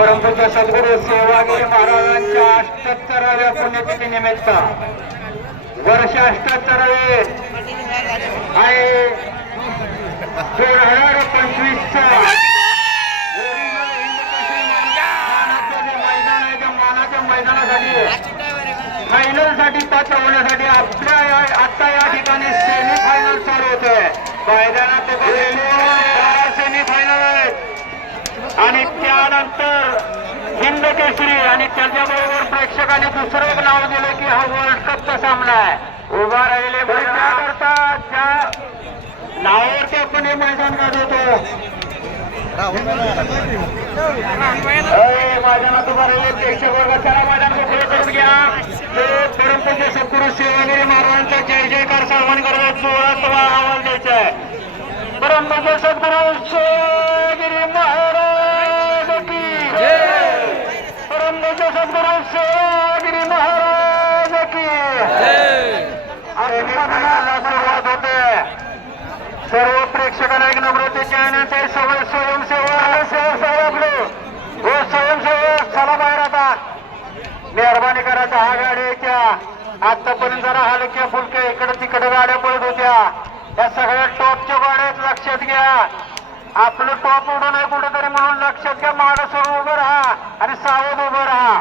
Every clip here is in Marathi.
परमपूज्य सद्गुरू सेवागिरी महाराजांच्या 78व्या पुण्यतिथी निमित्त वर्ष 78वे आहे 2025 मानाच्या मैदानासाठी फायनल साठी पात्र होण्यासाठी आपल्या आता या ठिकाणी सेमी फायनल चालू होते. मैदानात सेमी फायनल आहेत आणि त्यानंतर हिंद केसरी आणि त्याच्याबरोबर प्रेक्षकांनी दुसरं एक नाव दिलं की हा वर्ल्ड कपचा सामना आहे. उभा राहिले करता त्या नावावरती आपण हे मैदान गाजवतो. मैदानात उभा राहिले प्रेक्षक वर्ग त्याला मैदान मोकळे करून घ्या. ते परमपूज्य सद्गुरू सेवागिरी महाराजांचा जय जयकार सर्वांनी करतात. जोरात आवाज द्यायचा आहे. परमपूज्य सद्गुरू सेवागिरी महाराज की जय. परमपूज्य सद्गुरू सेवागिरी महाराज की जय. सुरुवात होते. सर्व प्रेक्षकांना एक नम्रतेची विनंती. स्वयंसेवक हो स्वयंसेवक चला बाहेर आता. मेहरबानी करायचा. हा गाड्याच्या आतापर्यंत जरा हलक्या फुलक्या इकडे तिकडे गाड्या पडत होत्या. या सगळ्या टॉपच्या गाड्या लक्षात घ्या. आपलं टॉप उडू नये कुठेतरी म्हणून लक्षात घ्या. मागं सर्व उभं राहा आणि सावध उभं राहा.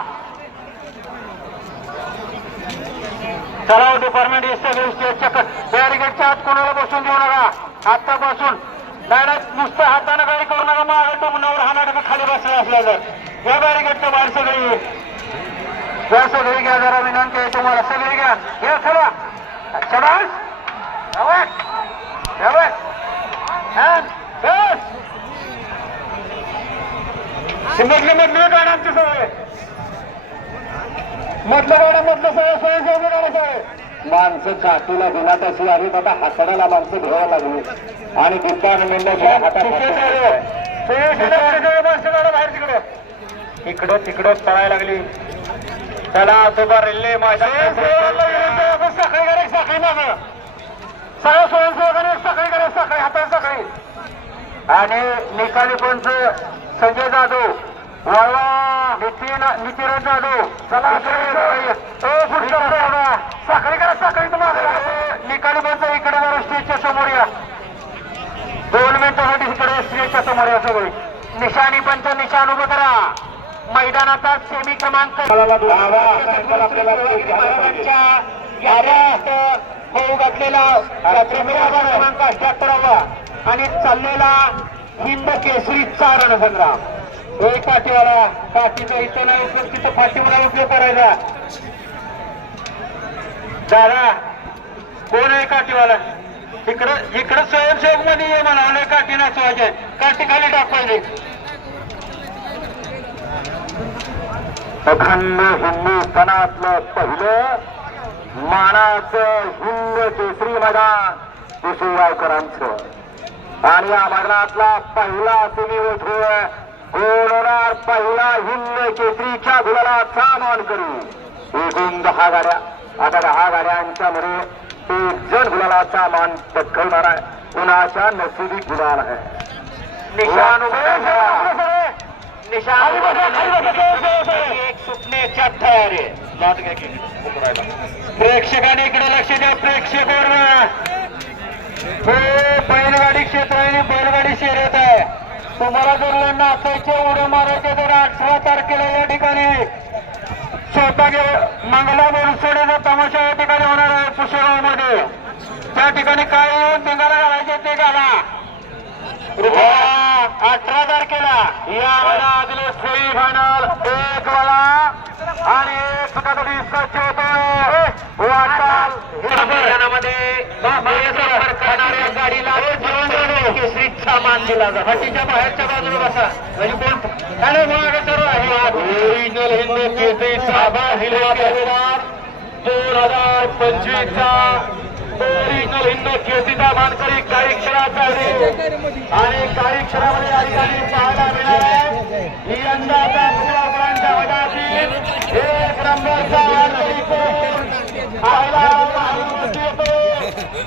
चला डिपार्टमेंट बॅरिगेडच्या आत कोणाला बसून देऊ नका. आतापासून डायरेक्ट नुसतं हाताने गाडी करू नका. मागं टोमनावर हा नाटक खाली बसला असला तर या बॅरिगेडच्या बाहेर सगळी घ्या. जरा विनंती आहे तुम्हाला. सगळी घ्या. घ्या चला. मधले गाड्यांची सवय मधलं सगळं स्वयंसेवक गाड्या सवय. माणसं काठीला दिनात अशी आली आता हाताला माणसं घ्यावं लागली आणि डिपार्टमेंट माणसं गाडा बाहेर तिकडं तिकडं पळायला लागली. त्याला उभा रेल्वे माझ्या साखळी गाडी साखळी मागं सगळ्या स्वयंसेवकांनी साखळी गाडी साखळी हाताने साखळी. आणि निकाली पंच संजय जाधव वाळवा नितीराज जाधव चला साखळी करा. साखळी तुम्हाला निकाली पंच इकडे जरा स्टेजच्या समोर या. 2 मिनिटांसाठी इकडे स्टेजच्या समोर या. सगळी निशाणी पंच निशाण उभं करा. मैदानाचा सेमी क्रमांक होऊ घातलेला क्रमांक 78वा आणि चाललेला हिंद केसरीचा रणसंग्राम. एक काठीवाला काठीचा इथं नाही उपयोग तिथं फाटीवर उपयोग करायचा. दादा कोण आहे काठीवाला? इकडं स्वयंसेवक मध्ये ये म्हणा. काठी नाचवायचे. काठी खाली टाकवायचे. अखंड हिंदुस्थानातलं पहिलं मानाचं हिंद केसरी मैदान कुशेगावकरांचं आणि या मैदानातला पहिला सेमीवर होणार. पहिला हिंद केसरीच्या गुलालाचा मान करू एकूण 10 गाड्या. आता 10 गाड्यांच्या मध्ये 1 जण गुलालाचा मान पटकवणार आहे. कुणाच्या नशिबी गुलाल आहे. निशाण एक सुटण्याच्या तयारी. प्रेक्षकांनी इकडे लक्ष द्या. प्रेक्षक बैलगाडी क्षेत्र आणि बैलगाडी शर्यत आहे. तुम्हाला जर नाचायचे उड्या मारायचे तर 18 तारखेला या ठिकाणी मंगला बोरसोडेचा तमाशा या ठिकाणी होणार आहे पुशेगाव मध्ये. त्या ठिकाणी काय येऊन धिंगाणा घालायचे ते घाला. 18 तारखेला या आदले सेमी फायनल 1 वाला आणि 1 कधी सज्ज होतो वाटाल गाडीला केसरीचा मान दिला जातो. हटीच्या बाहेरच्या बाजूला बसा म्हणजे कोण आणि मागे सर्व ओरिजिनल हिंद केसरीचा 2025 चा ओरिजिनल हिंद केसरीचा मानकरी काही क्षणाचा आणि काही क्षणामध्ये या ठिकाणी पाहायला मिळणार आहे. ही यंदाचा पुण्याच्या मैदानातील 1 नंबरचा मानकरी कोण पाहायला येतो.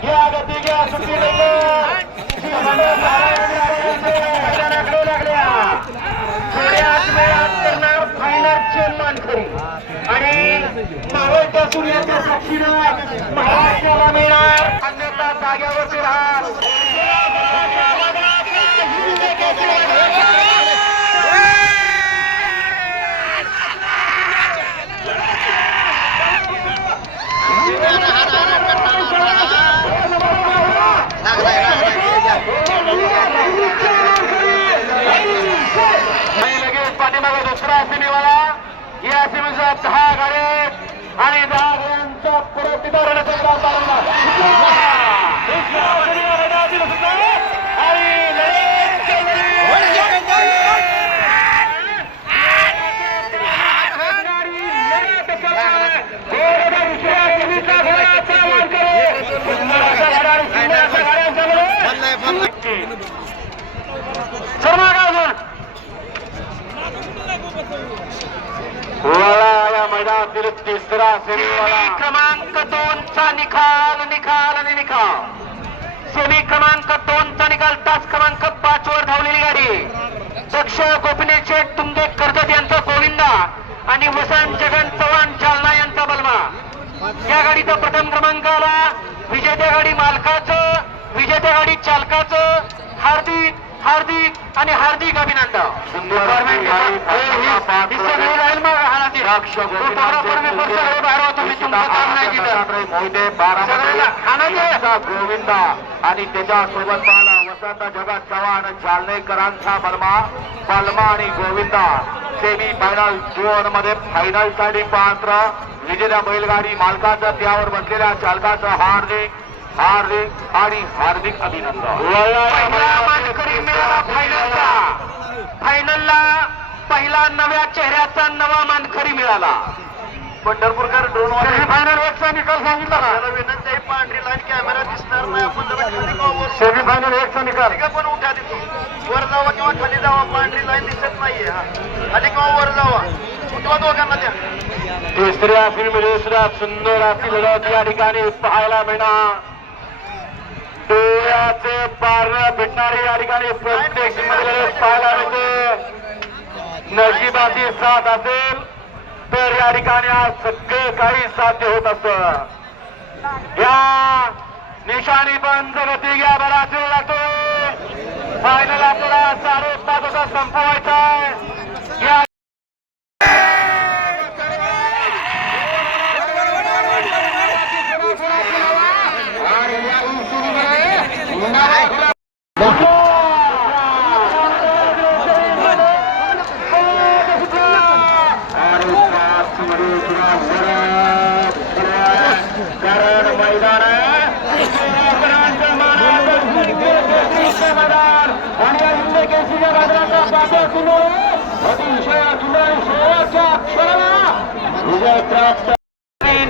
या गती घ्या सुट्टी लागल्या. बक्षीस महाराष्ट्राला मिळणार, अन्यथा जाग्यावरती राहाल. लगेच पाठीमागे दुसरा सिमीवाला, या सिमीचा 10 गाड्या आणि 10 गाड्यांचा परत तिथं रणसंग्राम चालवला. या मैदानातील तिसरा सेमी क्रमांक 2 चा निकाल सेमी क्रमांक 2 चा निकाल तास क्रमांक 5 वर धावलेली गाडी दक्ष गोपीनाथ तुंगे कर्जत यांचा गोविंदा आणि वसंत जगन चव्हाण जालना यांचा बलमा. या गाडीचा प्रथम क्रमांकाला विजेत्या गाडी मालकाचं, विजेत्या गाडी चालकाचं हार्दिक हार्दिक आणि हार्दिक अभिनंदन. गोविंदा आणि त्याच्यासोबत पाहला वसंत जगत चव्हाण जालनेकरांचा बलमा आणि गोविंदा सेमी फायनल जोन मध्ये फायनल साठी पात्र. विजेत्या बैलगाडी मालकाचं, त्यावर बसलेल्या चालकाचं हार्दिक हार्दिक आणि हार्दिक अभिनंदन. फायनलला पहिला नव्या चेहऱ्याचा नवा मानकरी मिळाला. पंढरपूरकर ड्रोन सेमीफायनल 1 चा निकाल सांगितला का? विनंती आहे, पांढरी लाईन कॅमेरा दिसणार नाही. आपण सेमीफायनल 1 चा निकाल पण उठा तिथून वर जावा किंवा खाली जावा, पांढरी लाईन दिसत नाहीये. खाली किंवा वर जावा, उठवा दोघांना द्या. तिसऱ्या फिल्म सुंदर अशी लढत या ठिकाणी पाहायला मिळणार. डोळ्याचे पार भेटणारी या ठिकाणी प्रत्येक मध्ये पाहायला मिळते. नशिबाची साथ असेल तर या ठिकाणी आज सगळे काही साध्य होत असत. या निशाणी बंद गती घ्या, बराच वेळ लागतो. फायनल आपल्याला 5:30 संपवायचा आहे. या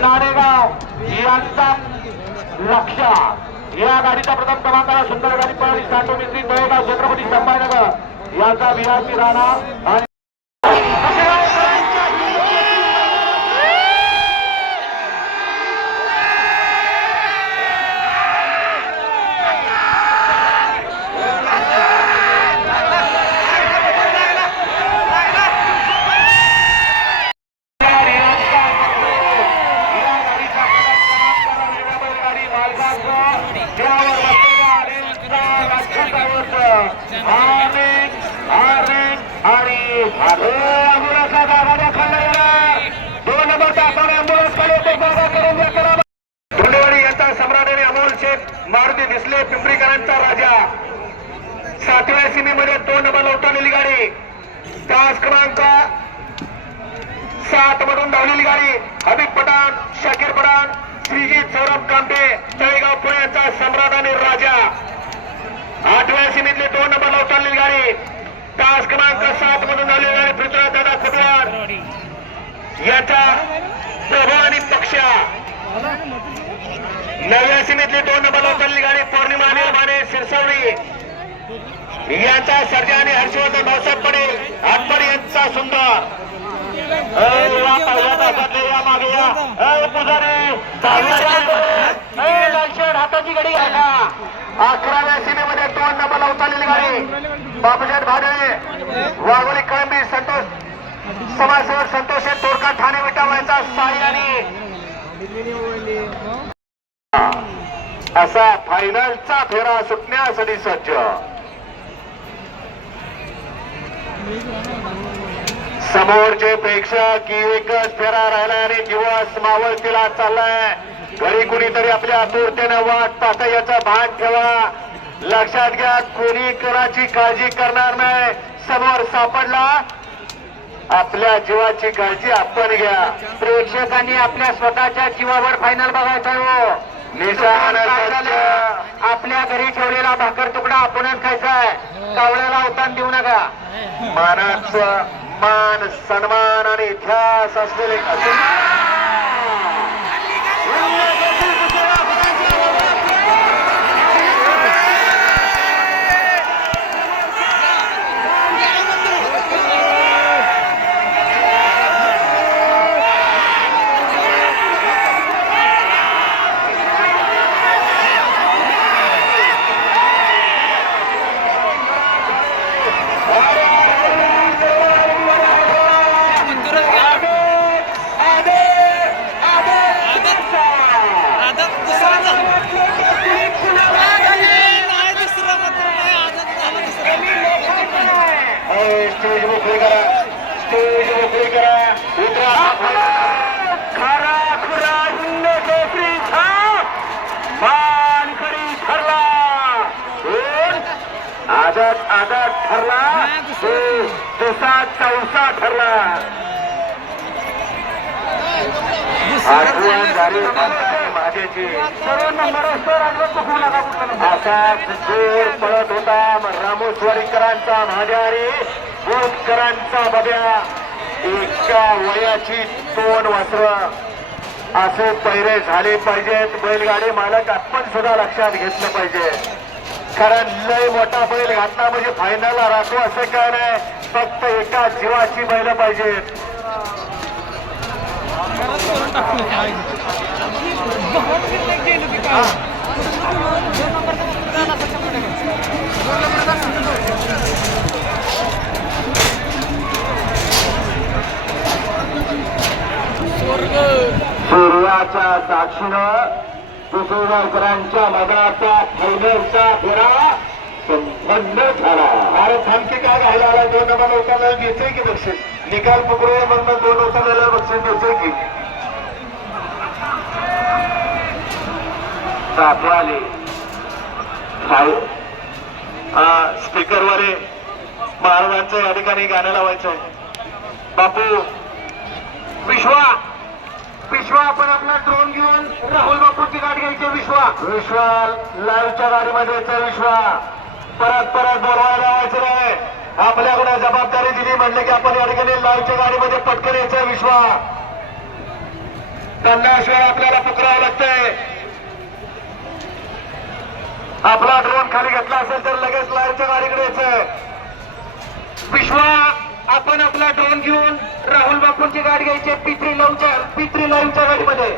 नारेगाव यांचा लक्षात या गाडीचा प्रथम क्रमांकाला सुंदर गाडी पळाली. साठो मिस्त्री तळेगाव छत्रपती संभाजीनगर यांचा विराजी राणा आणि मारुती दिसले पिंपरीकरांचा राजा 7व्या सीमेमध्ये 2 नंबर उतरलेली गाडी तास क्रमांक 7 मधून धावलेली गाडी हबीब पठाण, शाकीर पठाण, श्रीजीत सौरभ कांबे, तळेगाव पुणे यांचा सम्राट आणि राजा. 8व्या सीमेतली 2 नंबर उतरलेली गाडी तास क्रमांक 7 मधून धावलेली गाडी पृथ्वीराज दादा खुटवार याचा प्रभू आणि पक्षा. 9व्या सीमेतली 2 नंबर उतरलेली गाडी पौर्णिमा अनिल माने सिरसवडी यांचा सर्जा आणि हर्षवर्धन भाऊसाहेब पटेल आटपड यांचा सुंदर. हाताची गाडी आहे ना. 11व्या सीमेमध्ये 2 नंबर उतरलेली गाडी बापूजात भाडे वाघोली कळंबी संतोष समाजसेवक संतोष तोडका ठाणे विटावा यांचा साई आणि असा फायनलचा फेरा सुटण्यासाठी सज्ज. समोरचे प्रेक्षक एकच फेरा राहिला आणि दिवस मावळतीला चाललाय. घरी कुणीतरी आपल्या आतुरतेने वाट पाहता याचं भान ठेवा. लक्षात घ्या, कोणी कोणाची काळजी करणार नाही. समोर सापडला, आपल्या जीवाची काळजी आपण घ्या. प्रेक्षकांनी आपल्या स्वतःच्या जीवावर फायनल बघायचा हो. निशाण आपल्या घरी ठेवलेला भाकर तुकडा आपणच खायचाय. कावळ्याला अवतान देऊ नका. मानाचं मान, सन्मान आणि इतिहास असलेले स्टेज मोकळी करा, स्टेज मोकळी करा. उतरा. खरा खुरा हिंद केसरीचा मानकरी ठरला. आदत आदत ठरला, दुसरा चौसा ठरला. आठवण झाली माझ्याची. असाच जोर पळत होता रामेश्वरीकरांचा महाजारी, बोधकरांचा बब्या. एका वयाची 2 वासरं असे पैरे झाले पाहिजेत. बैलगाडी मालक आपण सुद्धा लक्षात घेतलं पाहिजे. कारण लय मोठा बैल घातला म्हणजे फायनलला राहतो असं काय नाही. फक्त एका जीवाची बैल पाहिजेत. सूर्याच्या साक्षीनं कुसुमाकरांच्या मैदानाचा फायनलचा फेरा संपन्न झाला. अरे थांबके काय घायला आला. 2 नंबर उतरला घ्यायचंय की बक्षीस. निकाल पकडूया मग 2 उतरलेला बक्षीस द्यायचंय की. सातवाले स्पीकरवाले महाराजांचं या ठिकाणी गाणं लावायचंय. बापू विश्वा विश्वा आपण आपला ड्रोन घेऊन राहुल बापूची गाडी घ्यायची. विश्वा लाईव्हच्या गाडीमध्ये विश्वा परत बोलवायला लावायचं नाही. आपल्याकडे जबाबदारी दिली म्हणले की आपण या ठिकाणी लाईव्हच्या गाडीमध्ये पटकन यायचं. विश्वा त्यांच्याशिवाय आपल्याला पकडावं लागतंय. आपला ड्रोन खाली घेतला असेल तर लगेच लाईव्हच्या गाडीकडे यायचं. विश्वा आपण आपला ड्रोन घेऊन राहुल बापूंची गाडी घ्यायची. पित्री लाईव्हच्या गाडीमध्ये.